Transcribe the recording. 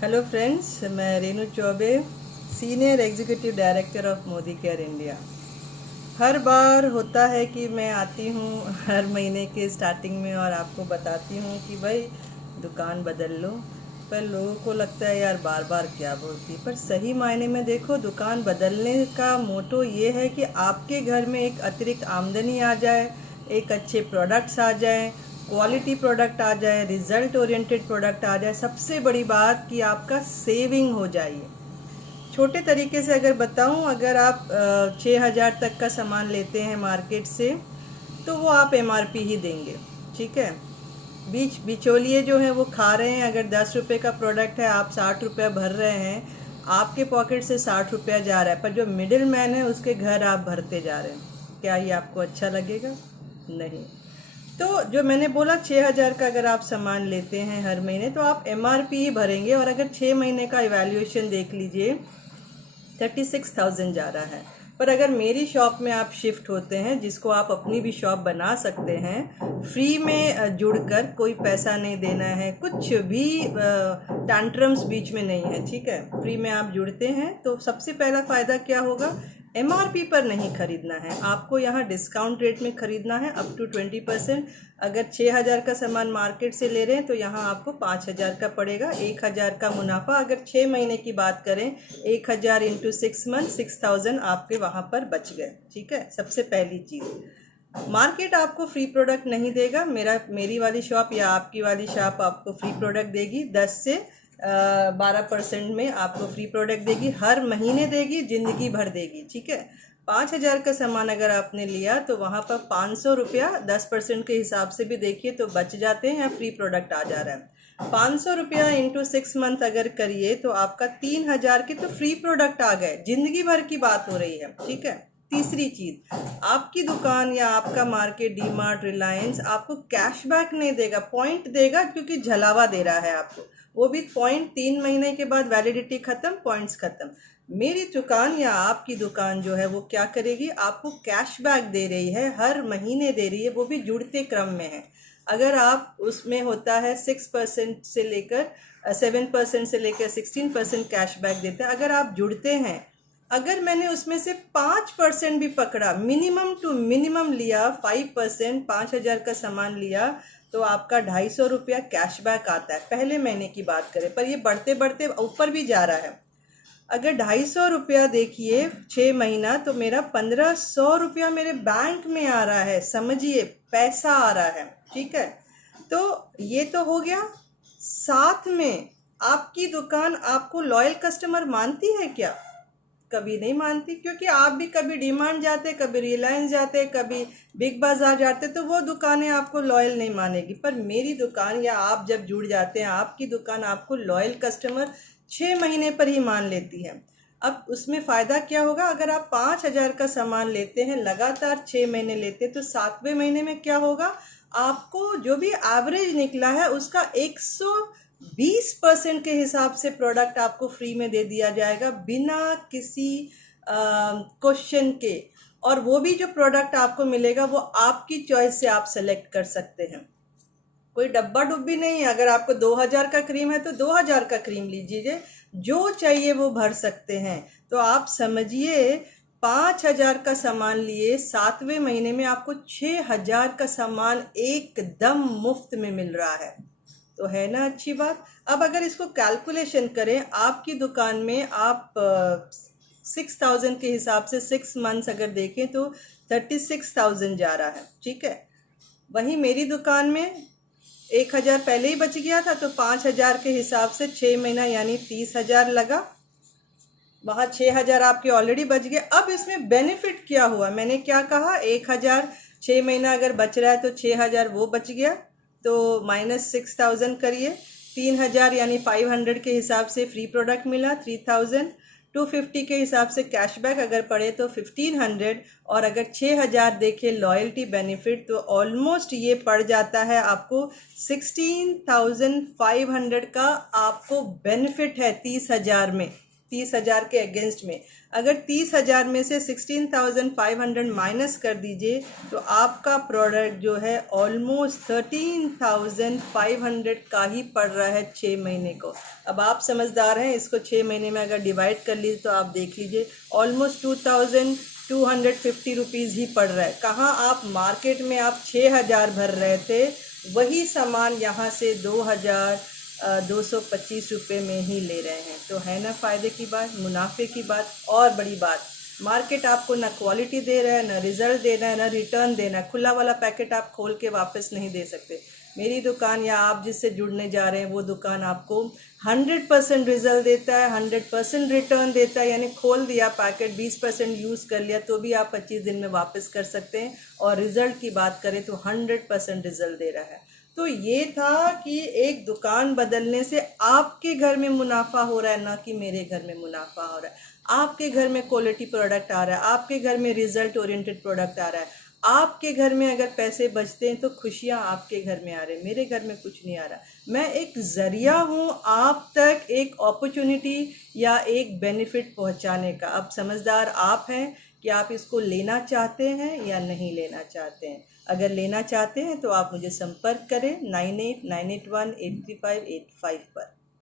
Hello friends, मैं Renu Choubey, senior executive director of Modicare India. हर बार होता है कि मैं आती हूँ हर महीने के स्टार्टिंग में और आपको बताती हूँ कि भाई दुकान बदल लो। पर लोगों को लगता है यार बार बार क्या बोलती है, पर सही मायने में देखो, दुकान बदलने का मोटो ये है कि आपके घर में एक अतिरिक्त आमदनी आ जाए, एक अच्छे प्रोडक्ट्स आ जाएं, क्वालिटी प्रोडक्ट आ जाए, रिजल्ट ओरिएंटेड प्रोडक्ट आ जाए। सबसे बड़ी बात कि आपका सेविंग हो जाए। छोटे तरीके से अगर बताऊं, अगर आप 6,000 तक का सामान लेते हैं मार्केट से, तो वो आप एमआरपी ही देंगे। ठीक है। बिचौलिए जो हैं वो खा रहे हैं। अगर 10 रुपये का प्रोडक्ट है, आप 60 रुपया भर रहे हैं, आपके पॉकेट से 60 रुपया जा रहा है, पर जो मिडिल मैन है उसके घर आप भरते जा रहे हैं। क्या ये आपको अच्छा लगेगा? नहीं। तो जो मैंने बोला, 6,000 का अगर आप सामान लेते हैं हर महीने, तो आप एमआरपी ही भरेंगे। और अगर 6 महीने का इवैल्यूएशन देख लीजिए, 36,000 जा रहा है। पर अगर मेरी शॉप में आप शिफ्ट होते हैं, जिसको आप अपनी भी शॉप बना सकते हैं फ्री में जुड़कर, कोई पैसा नहीं देना है, कुछ भी टैंट्रम्स बीच में नहीं है। ठीक है, फ्री में आप जुड़ते हैं तो सबसे पहला फ़ायदा क्या होगा? एमआरपी पर नहीं खरीदना है आपको, यहाँ डिस्काउंट रेट में खरीदना है अप टू 20%। अगर 6,000 का सामान मार्केट से ले रहे हैं तो यहाँ आपको 5,000 का पड़ेगा, 1,000 का मुनाफा। अगर 6 महीने की बात करें, 1,000 इंटू 6 मंथ, 6,000 आपके वहाँ पर बच गए। ठीक है, सबसे पहली चीज़। मार्केट आपको फ्री प्रोडक्ट नहीं देगा। मेरी वाली शॉप या आपकी वाली शॉप आपको फ्री प्रोडक्ट देगी। 10 से 12% में आपको फ्री प्रोडक्ट देगी, हर महीने देगी, ज़िंदगी भर देगी। ठीक है। 5,000 का सामान अगर आपने लिया तो वहाँ पर 500 रुपया 10% के हिसाब से भी देखिए तो बच जाते हैं या फ्री प्रोडक्ट आ जा रहा है। 500 रुपया इंटू 6 मंथ अगर करिए तो आपका 3,000 के तो फ्री प्रोडक्ट आ गए। जिंदगी भर की बात हो रही है। ठीक है। तीसरी चीज, आपकी दुकान या आपका मार्केट, डी मार्ट, रिलायंस आपको कैशबैक नहीं देगा, पॉइंट देगा, क्योंकि झलावा दे रहा है आपको। वो भी पॉइंट 3 महीने के बाद वैलिडिटी खत्म, पॉइंट्स खत्म। मेरी दुकान या आपकी दुकान जो है वो क्या करेगी? आपको कैशबैक दे रही है, हर महीने दे रही है, वो भी जुड़ते क्रम में है। अगर आप उसमें होता है 6% से लेकर 7% से लेकर 16% कैशबैक देते हैं। अगर आप जुड़ते हैं, अगर मैंने उसमें से 5% भी पकड़ा, मिनिमम टू मिनिमम लिया 5%, 5,000 का सामान लिया, तो आपका 250 रुपया कैशबैक आता है। पहले महीने की बात करें, पर ये बढ़ते बढ़ते ऊपर भी जा रहा है। अगर 250 रुपया देखिए 6 महीना, तो मेरा 1,500 रुपया मेरे बैंक में आ रहा है। समझिए, पैसा आ रहा है। ठीक है। तो ये तो हो गया। साथ में आपकी दुकान आपको लॉयल कस्टमर मानती है क्या? कभी नहीं मानती, क्योंकि आप भी कभी डीमार्ट जाते, कभी रिलायंस जाते, कभी बिग बाजार जाते, तो वो दुकानें आपको लॉयल नहीं मानेगी। पर मेरी दुकान या आप जब जुड़ जाते हैं, आपकी दुकान आपको लॉयल कस्टमर 6 महीने पर ही मान लेती है। अब उसमें फ़ायदा क्या होगा? अगर आप 5,000 का सामान लेते हैं, लगातार 6 महीने लेते, तो 7वें महीने में क्या होगा? आपको जो भी एवरेज निकला है उसका 120% के हिसाब से प्रोडक्ट आपको फ्री में दे दिया जाएगा, बिना किसी क्वेश्चन के। और वो भी जो प्रोडक्ट आपको मिलेगा वो आपकी चॉइस से आप सेलेक्ट कर सकते हैं। कोई डब्बा डुब्बी नहीं है। अगर आपको 2,000 का क्रीम है तो 2,000 का क्रीम लीजिए, जो चाहिए वो भर सकते हैं। तो आप समझिए, 5,000 का सामान लिए, 7वें महीने में आपको 6,000 का सामान एकदम मुफ्त में मिल रहा है। तो है ना अच्छी बात? अब अगर इसको कैलकुलेशन करें, आपकी दुकान में आप 6,000 के हिसाब से 6 मंथ्स अगर देखें तो 36,000 जा रहा है। ठीक है। वहीं मेरी दुकान में 1,000 पहले ही बच गया था, तो 5,000 के हिसाब से 6 महीना यानी 30,000 लगा। वहाँ 6,000 आपके ऑलरेडी बच गए। अब इसमें बेनिफिट क्या हुआ? मैंने क्या कहा? 1,000 6 महीना अगर बच रहा है तो 6,000 वो बच गया, तो -6,000 करिए। 3,000 यानी 500 के हिसाब से फ्री प्रोडक्ट मिला, 3,000। 250 के हिसाब से कैशबैक अगर पड़े तो 1,500। और अगर 6,000 देखे लॉयल्टी बेनिफिट, तो ऑलमोस्ट ये पड़ जाता है आपको 16,500 का आपको बेनिफिट है 30,000 में। 30,000 के अगेंस्ट में। अगर 30,000 में से 16,500 माइनस कर दीजिए तो आपका प्रोडक्ट जो है ऑलमोस्ट 13,500 का ही पड़ रहा है 6 महीने को। अब आप समझदार हैं, इसको 6 महीने में अगर डिवाइड कर लीजिए तो आप देख लीजिए ऑलमोस्ट 2,250 रुपीज़ ही पड़ रहा है। कहाँ आप मार्केट में आप 6,000 भर रहे थे, वही सामान यहाँ से 2,225 रुपये में ही ले रहे हैं। तो है ना फ़ायदे की बात, मुनाफे की बात। और बड़ी बात, मार्केट आपको ना क्वालिटी दे रहा है, ना रिज़ल्ट दे रहा है, ना रिटर्न देना है। खुला वाला पैकेट आप खोल के वापस नहीं दे सकते। मेरी दुकान या आप जिससे जुड़ने जा रहे हैं वो दुकान आपको 100% रिजल्ट देता है, 100% रिटर्न देता है। यानी खोल दिया पैकेट, 20% यूज़ कर लिया तो भी आप 25 दिन में वापस कर सकते हैं। और रिज़ल्ट की बात करें तो 100% रिज़ल्ट दे रहा है। तो ये था कि एक दुकान बदलने से आपके घर में मुनाफा हो रहा है, ना कि मेरे घर में मुनाफा हो रहा है। आपके घर में क्वालिटी प्रोडक्ट आ रहा है, आपके घर में रिजल्ट ओरिएंटेड प्रोडक्ट आ रहा है, आपके घर में अगर पैसे बचते हैं तो खुशियाँ आपके घर में आ रहे हैं, मेरे घर में कुछ नहीं आ रहा। मैं एक ज़रिया हूँ आप तक एक अपॉर्चुनिटी या एक बेनिफिट पहुँचाने का। अब समझदार आप हैं कि आप इसको लेना चाहते हैं या नहीं लेना चाहते हैं। अगर लेना चाहते हैं तो आप मुझे संपर्क करें 9898183585 पर।